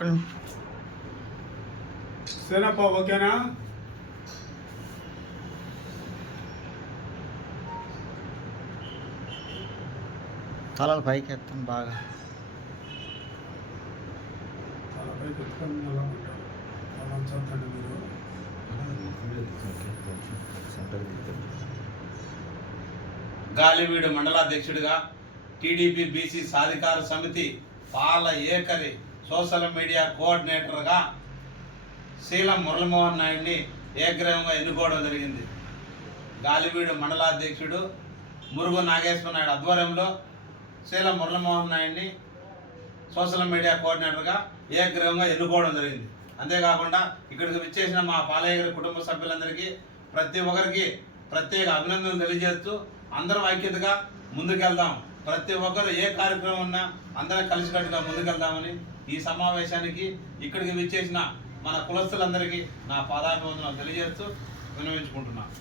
అక్కడ సరేనప్పా ఓకేనా తలలు పైకి ఎత్తాను బాగా. గాలివీడు మండలాధ్యక్షుడిగా టీడీపీ బీసీ సాధికార సమితి పాల ఏకరి సోషల్ మీడియా కోఆర్డినేటర్గా శీలం మురళమోహన్ నాయుడిని ఏకగ్రహంగా ఎన్నుకోవడం జరిగింది. గాలివీడు మండలాధ్యక్షుడు మురుగు నాగేశ్వర నాయుడు ఆధ్వర్యంలో శీలం మురళీమోహన్ నాయుడిని సోషల్ మీడియా కోఆర్డినేటర్గా ఏకగ్రహంగా ఎన్నుకోవడం జరిగింది. అంతేకాకుండా ఇక్కడికి విచ్చేసిన మా పాలయ్య కుటుంబ సభ్యులందరికీ ప్రతి ఒక్కరికి ప్రత్యేక అభినందనలు తెలియజేస్తూ అందరం ఐక్యతగా ముందుకెళ్దాం. ప్రతి ఒక్కరు ఏ కార్యక్రమం ఉన్నా అందరం కలిసికట్టుగా ముందుకెళ్దామని ఈ సమావేశానికి ఇక్కడికి విచ్చేసిన మన కులస్తులందరికీ నా పాదాభివందనాలు తెలియజేస్తూ వినవించుకుంటున్నాను